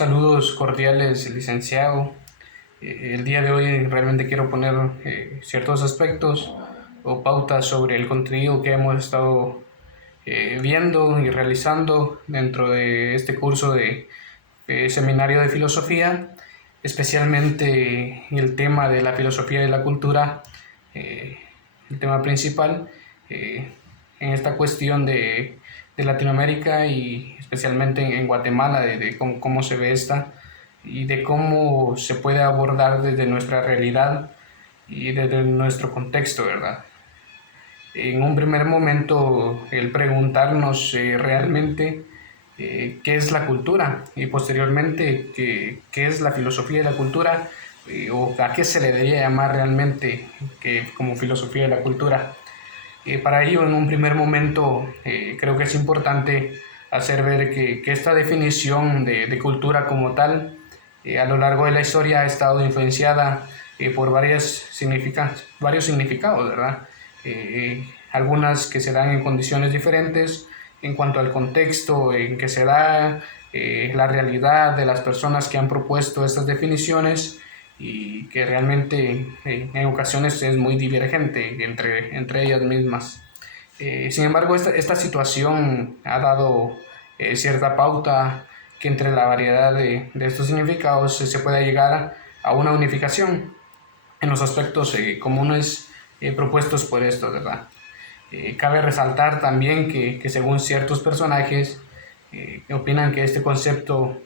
Saludos cordiales, licenciado. El día de hoy realmente quiero poner ciertos aspectos o pautas sobre el contenido que hemos estado viendo y realizando dentro de este curso de seminario de filosofía, especialmente el tema de la filosofía de la cultura, eh, el tema principal eh, en esta cuestión de Latinoamérica y especialmente en Guatemala, de cómo se ve esta y de cómo se puede abordar desde nuestra realidad y desde nuestro contexto, ¿verdad? En un primer momento, el preguntarnos realmente qué es la cultura y posteriormente qué es la filosofía de la cultura o a qué se le debería llamar realmente como filosofía de la cultura. Para ello, en un primer momento, creo que es importante hacer ver que esta definición de cultura como tal, a lo largo de la historia ha estado influenciada por varios significados, ¿verdad? Algunas que se dan en condiciones diferentes en cuanto al contexto en que se da, la realidad de las personas que han propuesto estas definiciones y que realmente en ocasiones es muy divergente entre ellas mismas. Sin embargo, esta situación ha dado cierta pauta que entre la variedad de estos significados se pueda llegar a una unificación en los aspectos comunes propuestos por esto, ¿verdad? Cabe resaltar también que según ciertos personajes opinan que este concepto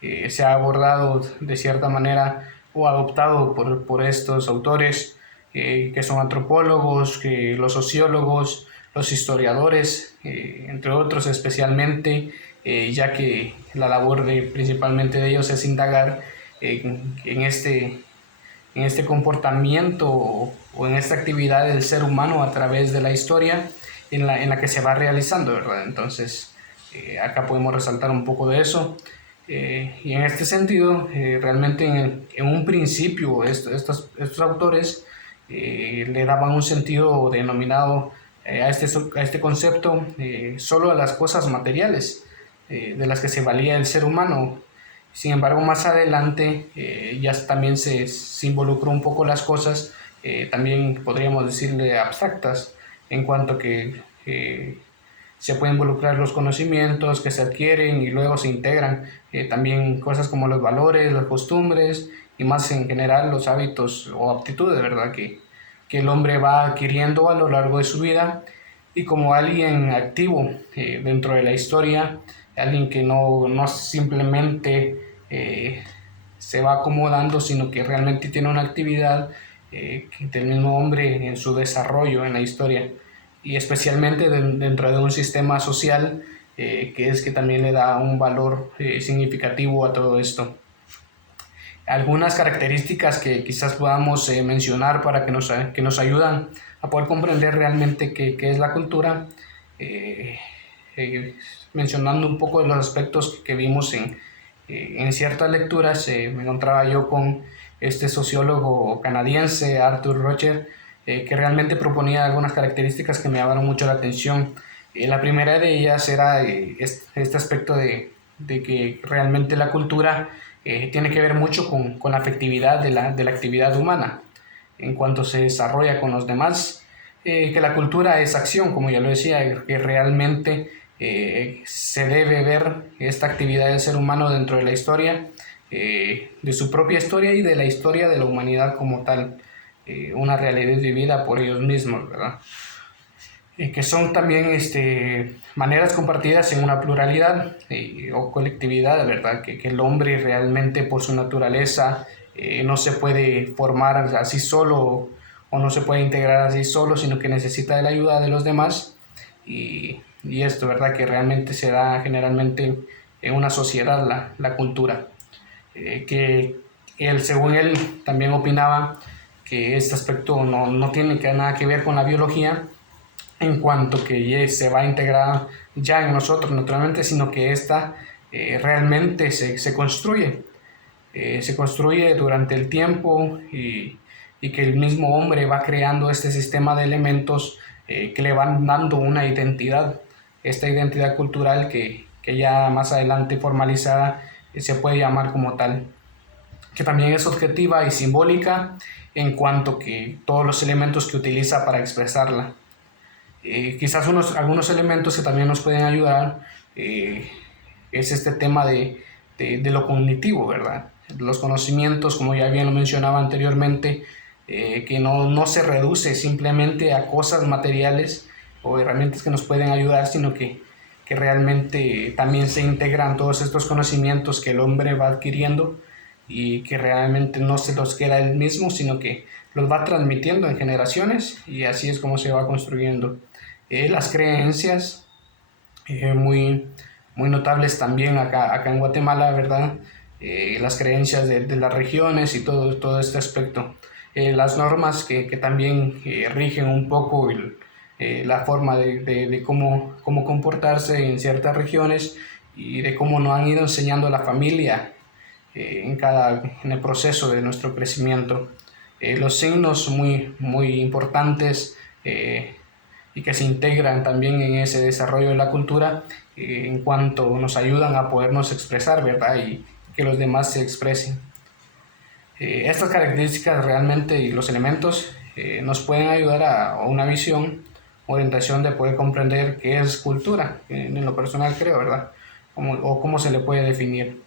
se ha abordado de cierta manera o adoptado por estos autores que son antropólogos, que los sociólogos, los historiadores, entre otros especialmente, ya que la labor principalmente de ellos es indagar en este comportamiento o en esta actividad del ser humano a través de la historia en la que se va realizando, ¿verdad? Entonces, acá podemos resaltar un poco de eso. Y en este sentido, realmente en un principio estos autores le daban un sentido denominado a este concepto solo a las cosas materiales de las que se valía el ser humano. Sin embargo, más adelante ya también se involucró un poco las cosas, también podríamos decirle abstractas, en cuanto que se pueden involucrar los conocimientos que se adquieren y luego se integran, también cosas como los valores, las costumbres y más en general los hábitos o aptitudes, ¿verdad? Que el hombre va adquiriendo a lo largo de su vida y como alguien activo dentro de la historia, alguien que no simplemente se va acomodando, sino que realmente tiene una actividad del mismo hombre en su desarrollo en la historia y especialmente dentro de un sistema social que es que también le da un valor significativo a todo esto. Algunas características que quizás podamos mencionar para que nos ayudan a poder comprender realmente qué es la cultura, eh, mencionando un poco de los aspectos que vimos en ciertas lecturas. Me encontraba yo con este sociólogo canadiense, Arthur Rocher, que realmente proponía algunas características que me llamaron mucho la atención. La primera de ellas era este aspecto de que realmente la cultura tiene que ver mucho con la afectividad de la actividad humana en cuanto se desarrolla con los demás, que la cultura es acción, como ya lo decía, que realmente se debe ver esta actividad del ser humano dentro de la historia, de su propia historia y de la historia de la humanidad como tal, una realidad vivida por ellos mismos, ¿verdad? Que son también maneras compartidas en una pluralidad o colectividad, ¿verdad? Que el hombre realmente por su naturaleza no se puede formar así solo o no se puede integrar así solo, sino que necesita de la ayuda de los demás y esto, ¿verdad? Que realmente se da generalmente en una sociedad la cultura. Que según él también opinaba que este aspecto no tiene nada que ver con la biología, en cuanto que se va a integrar ya en nosotros naturalmente, sino que esta realmente se construye. Se construye durante el tiempo y que el mismo hombre va creando este sistema de elementos que le van dando una identidad, esta identidad cultural que ya más adelante formalizada se puede llamar como tal, que también es objetiva y simbólica en cuanto que todos los elementos que utiliza para expresarla. Quizás algunos elementos que también nos pueden ayudar es este tema de lo cognitivo, ¿verdad? Los conocimientos, como ya bien lo mencionaba anteriormente, que no se reduce simplemente a cosas materiales o herramientas que nos pueden ayudar, sino que realmente también se integran todos estos conocimientos que el hombre va adquiriendo y que realmente no se los queda él mismo, sino que los va transmitiendo en generaciones, y así es como se va construyendo. Las creencias, muy notables también acá en Guatemala, ¿verdad? Las creencias de las regiones y todo este aspecto. Las normas que también rigen un poco la forma de cómo comportarse en ciertas regiones, y de cómo nos han ido enseñando a la familia en el proceso de nuestro crecimiento. Los signos muy importantes, y que se integran también en ese desarrollo de la cultura, en cuanto nos ayudan a podernos expresar, ¿verdad? Y que los demás se expresen. Estas características realmente y los elementos nos pueden ayudar a una visión, orientación de poder comprender qué es cultura, en lo personal creo, ¿verdad? O cómo se le puede definir.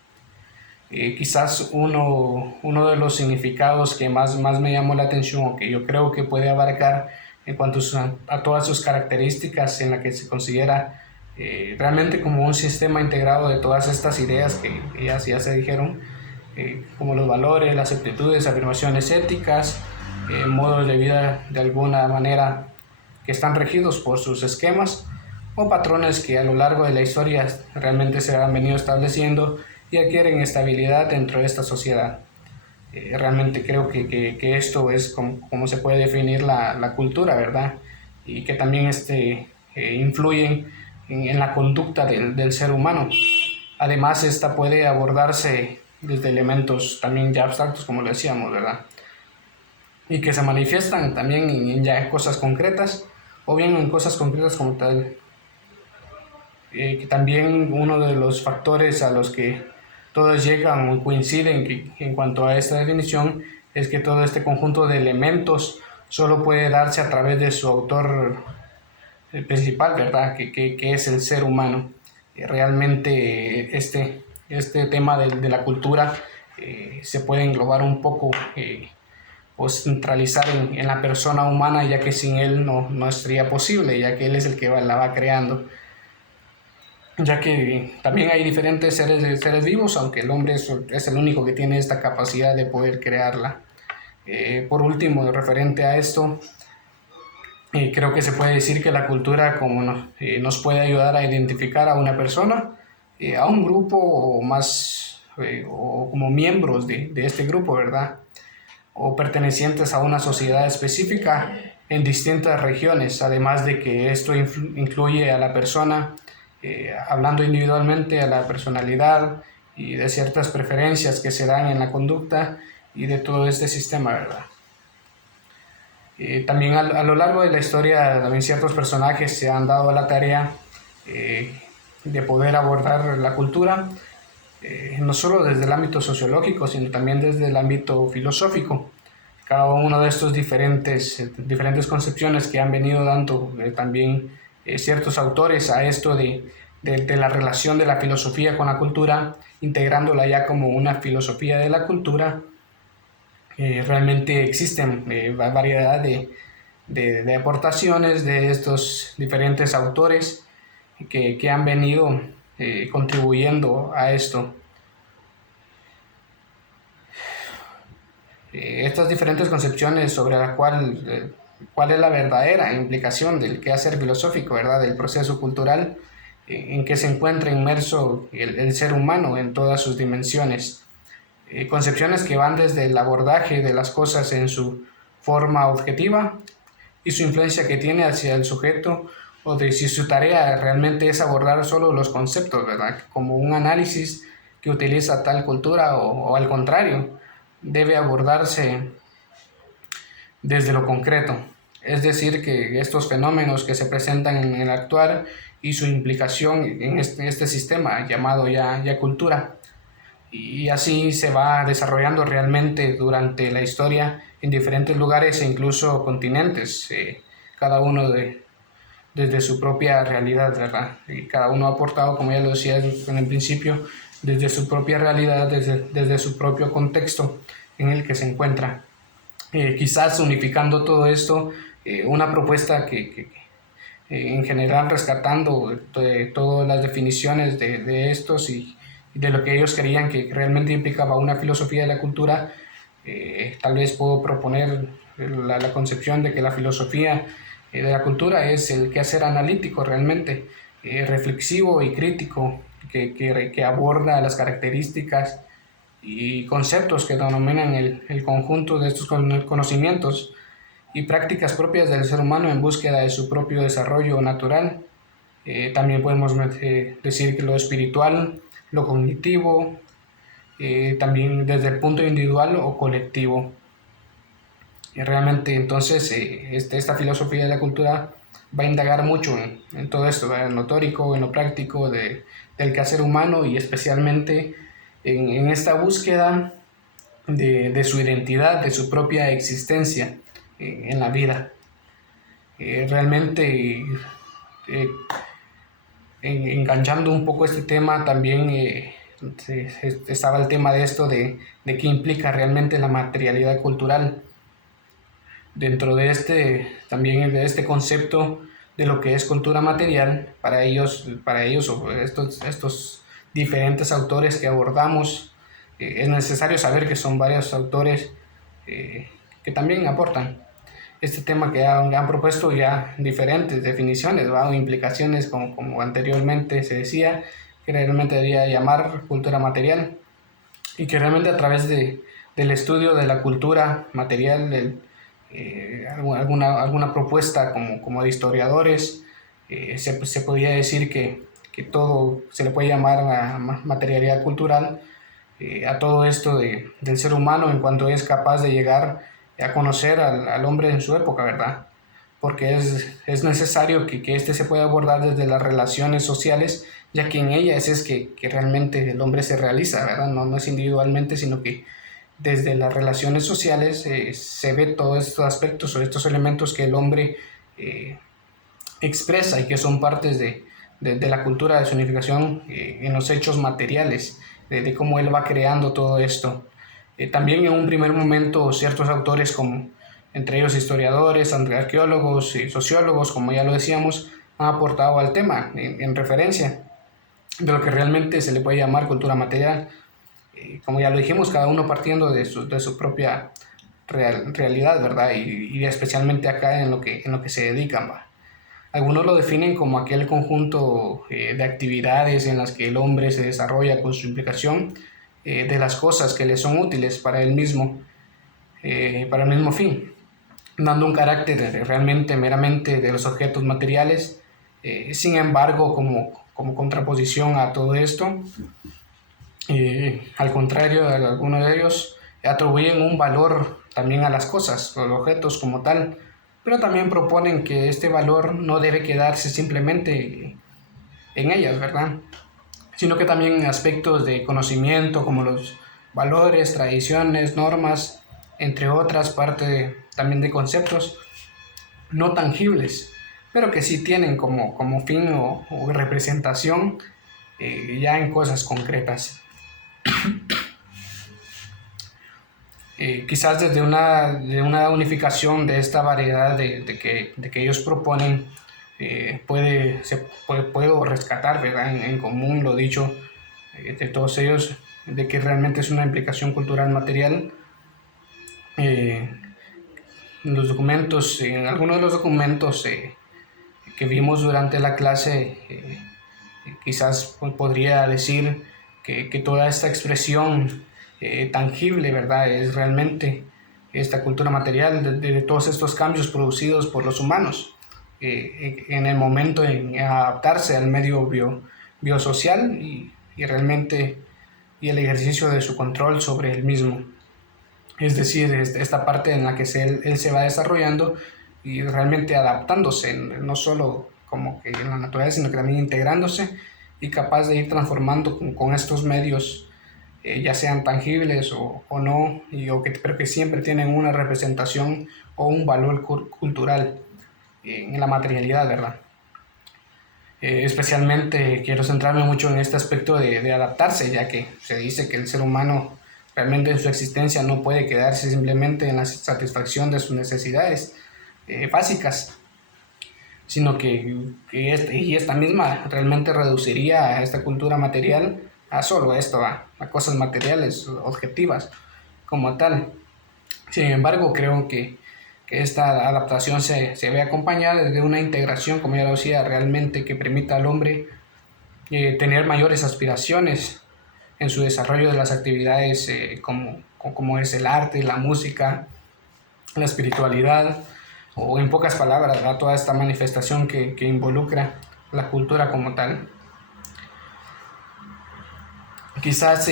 Quizás uno de los significados que más me llamó la atención, o que yo creo que puede abarcar en cuanto a todas sus características, en la que se considera realmente como un sistema integrado de todas estas ideas que ya se dijeron, como los valores, las aptitudes, afirmaciones éticas, modos de vida de alguna manera que están regidos por sus esquemas o patrones que a lo largo de la historia realmente se han venido estableciendo y adquieren estabilidad dentro de esta sociedad. Realmente creo que esto es como se puede definir la cultura, ¿verdad? Y que también influyen en la conducta del ser humano. Además, esta puede abordarse desde elementos también ya abstractos, como lo decíamos, ¿verdad? Y que se manifiestan también en cosas concretas, o bien en cosas concretas como tal. Que también uno de los factores a los que todos llegan o coinciden en cuanto a esta definición es que todo este conjunto de elementos solo puede darse a través de su autor principal, ¿verdad? Que es el ser humano. Realmente este tema de la cultura se puede englobar un poco o centralizar en la persona humana, ya que sin él no sería posible, ya que él es el que la va creando. Ya que también hay diferentes seres vivos, aunque el hombre es el único que tiene esta capacidad de poder crearla. Por último, referente a esto, creo que se puede decir que la cultura nos puede ayudar a identificar a una persona, a un grupo o más, o como miembros de este grupo, ¿verdad? O pertenecientes a una sociedad específica en distintas regiones, además de que esto incluye a la persona, hablando individualmente, a la personalidad y de ciertas preferencias que se dan en la conducta y de todo este sistema, ¿verdad? También a lo largo de la historia, también ciertos personajes se han dado a la tarea de poder abordar la cultura, no solo desde el ámbito sociológico, sino también desde el ámbito filosófico. Cada uno de estos diferentes concepciones que han venido dando también ciertos autores a esto de la relación de la filosofía con la cultura, integrándola ya como una filosofía de la cultura. Realmente existen variedad de aportaciones de estos diferentes autores que han venido contribuyendo a esto. Estas diferentes concepciones sobre cuál es la verdadera implicación del quehacer filosófico, ¿verdad? Del proceso cultural en que se encuentra inmerso el ser humano en todas sus dimensiones. Concepciones que van desde el abordaje de las cosas en su forma objetiva y su influencia que tiene hacia el sujeto, o de si su tarea realmente es abordar solo los conceptos, ¿verdad? Como un análisis que utiliza tal cultura, o al contrario, debe abordarse desde lo concreto. Es decir, que estos fenómenos que se presentan en el actuar y su implicación en este sistema llamado ya cultura. y así se va desarrollando realmente durante la historia en diferentes lugares e incluso continentes, cada uno desde su propia realidad, ¿verdad? Y cada uno ha aportado, como ya lo decía en el principio, desde su propia realidad, desde su propio contexto en el que se encuentra. Quizás unificando todo esto, una propuesta en general rescatando todas las definiciones de estos y de lo que ellos creían que realmente implicaba una filosofía de la cultura, tal vez puedo proponer la concepción de que la filosofía de la cultura es el quehacer analítico realmente, reflexivo y crítico, que aborda las características y conceptos que denominan el conjunto de estos conocimientos y prácticas propias del ser humano en búsqueda de su propio desarrollo natural. También podemos decir que lo espiritual, lo cognitivo, también desde el punto individual o colectivo. Y realmente entonces esta filosofía de la cultura va a indagar mucho en todo esto, ¿verdad? En lo teórico, en lo práctico del quehacer humano y especialmente en esta búsqueda de su identidad, de su propia existencia en la vida. Realmente enganchando un poco este tema también estaba el tema de esto de qué implica realmente la materialidad cultural dentro de también de este concepto de lo que es cultura material. Para ellos o estos diferentes autores que abordamos, es necesario saber que son varios autores que también aportan este tema, que han propuesto ya diferentes definiciones, ¿va? O implicaciones, como anteriormente se decía, que realmente debería llamar cultura material, y que realmente a través del estudio de la cultura material, alguna propuesta como de historiadores, se podría decir que todo se le puede llamar a materialidad cultural, a todo esto del ser humano en cuanto es capaz de llegar a conocer al hombre en su época, ¿verdad? Porque es necesario que éste se pueda abordar desde las relaciones sociales, ya que en ellas es que realmente el hombre se realiza, ¿verdad? No es individualmente, sino que desde las relaciones sociales se ve todos estos aspectos o estos elementos que el hombre eh, expresa y que son partes de la cultura de su unificación en los hechos materiales, de cómo él va creando todo esto. También en un primer momento ciertos autores, como entre ellos historiadores, arqueólogos y sociólogos, como ya lo decíamos, han aportado al tema en referencia de lo que realmente se le puede llamar cultura material. Como ya lo dijimos, cada uno partiendo de su propia realidad, ¿verdad? Y especialmente acá en lo que se dedican, ¿va? Algunos lo definen como aquel conjunto de actividades en las que el hombre se desarrolla con su implicación de las cosas que le son útiles para el mismo fin, dando un carácter realmente meramente de los objetos materiales. Sin embargo, como contraposición a todo esto, al contrario, algunos de ellos atribuyen un valor también a las cosas, a los objetos como tal, pero también proponen que este valor no debe quedarse simplemente en ellas, ¿verdad? Sino que también aspectos de conocimiento como los valores, tradiciones, normas, entre otras, parte también de conceptos no tangibles, pero que sí tienen como fin o representación ya en cosas concretas. Quizás desde de una unificación de esta variedad de que ellos proponen, puedo rescatar, ¿verdad? En común lo dicho de todos ellos, de que realmente es una implicación cultural material. Los documentos, en algunos de los documentos que vimos durante la clase, quizás podría decir que toda esta expresión tangible, ¿verdad? Es realmente esta cultura material de todos estos cambios producidos por los humanos en el momento en adaptarse al medio biosocial y realmente y el ejercicio de su control sobre el mismo. Es decir, esta parte en la que él se va desarrollando y realmente adaptándose, no solo como que en la naturaleza, sino que también integrándose y capaz de ir transformando con estos medios ya sean tangibles o no, pero que siempre tienen una representación o un valor cultural en la materialidad, ¿verdad? Especialmente quiero centrarme mucho en este aspecto de adaptarse, ya que se dice que el ser humano realmente en su existencia no puede quedarse simplemente en la satisfacción de sus necesidades básicas, sino y esta misma realmente reduciría a esta cultura material a solo esto, a cosas materiales, objetivas como tal. Sin embargo, creo que esta adaptación se ve acompañada de una integración, como ya lo decía, realmente que permita al hombre tener mayores aspiraciones en su desarrollo de las actividades como es el arte, la música, la espiritualidad, o en pocas palabras, ¿verdad? Toda esta manifestación que involucra la cultura como tal. Quizás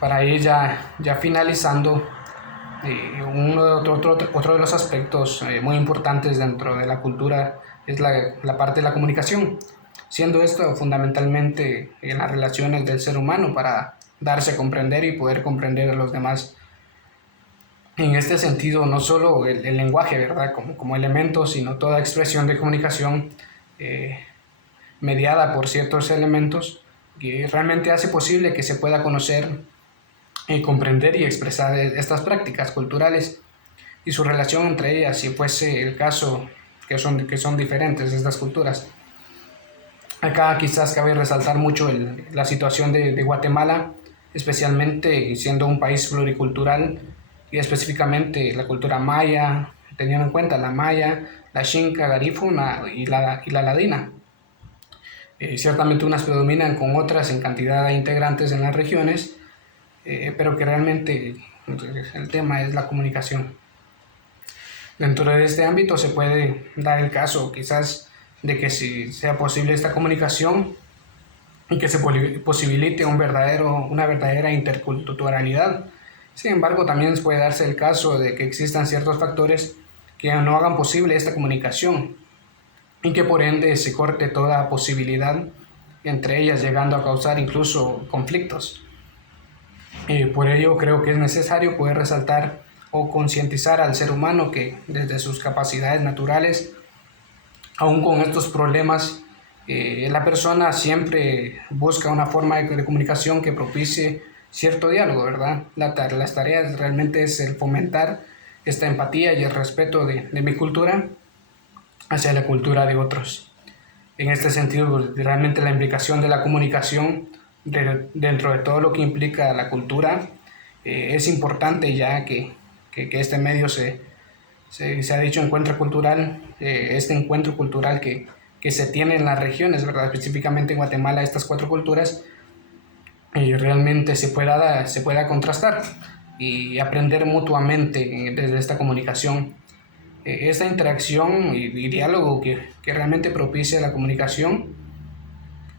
para ir ya finalizando, otro de los aspectos muy importantes dentro de la cultura es la parte de la comunicación, siendo esto fundamentalmente en las relaciones del ser humano para darse a comprender y poder comprender a los demás. En este sentido, no solo el lenguaje, ¿verdad? Como elemento, sino toda expresión de comunicación eh, mediada por ciertos elementos que realmente hace posible que se pueda conocer, comprender y expresar estas prácticas culturales y su relación entre ellas, si fuese el caso que son diferentes estas culturas. Acá quizás cabe resaltar mucho la situación de Guatemala, especialmente siendo un país pluricultural y específicamente la cultura maya, teniendo en cuenta la maya, la xinca, garífuna y la ladina. Ciertamente unas predominan con otras en cantidad de integrantes en las regiones, pero que realmente el tema es la comunicación. Dentro de este ámbito se puede dar el caso quizás de que si sea posible esta comunicación y que se posibilite una verdadera interculturalidad. Sin embargo, también puede darse el caso de que existan ciertos factores que no hagan posible esta comunicación y que por ende se corte toda posibilidad entre ellas, llegando a causar incluso conflictos. Por ello creo que es necesario poder resaltar o concientizar al ser humano que desde sus capacidades naturales, aún con estos problemas, la persona siempre busca una forma de comunicación que propicie cierto diálogo, ¿verdad? Las tareas realmente es el fomentar esta empatía y el respeto de mi cultura hacia la cultura de otros. En este sentido, pues, realmente la implicación de la comunicación dentro de todo lo que implica la cultura es importante, ya que este medio se ha dicho encuentro cultural, este encuentro cultural que se tiene en las regiones, ¿verdad? Específicamente en Guatemala, estas 4 culturas, realmente se pueda contrastar y aprender mutuamente desde esta comunicación. Esta interacción y diálogo que realmente propicia la comunicación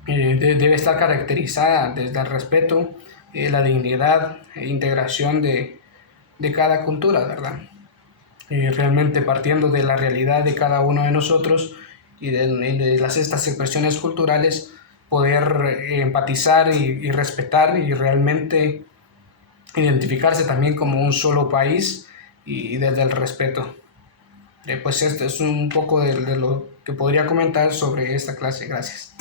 debe estar caracterizada desde el respeto, la dignidad e integración de cada cultura, ¿verdad? Realmente partiendo de la realidad de cada uno de nosotros y de estas expresiones culturales, poder empatizar y respetar y realmente identificarse también como un solo país y desde el respeto. Pues esto es un poco de lo que podría comentar sobre esta clase. Gracias.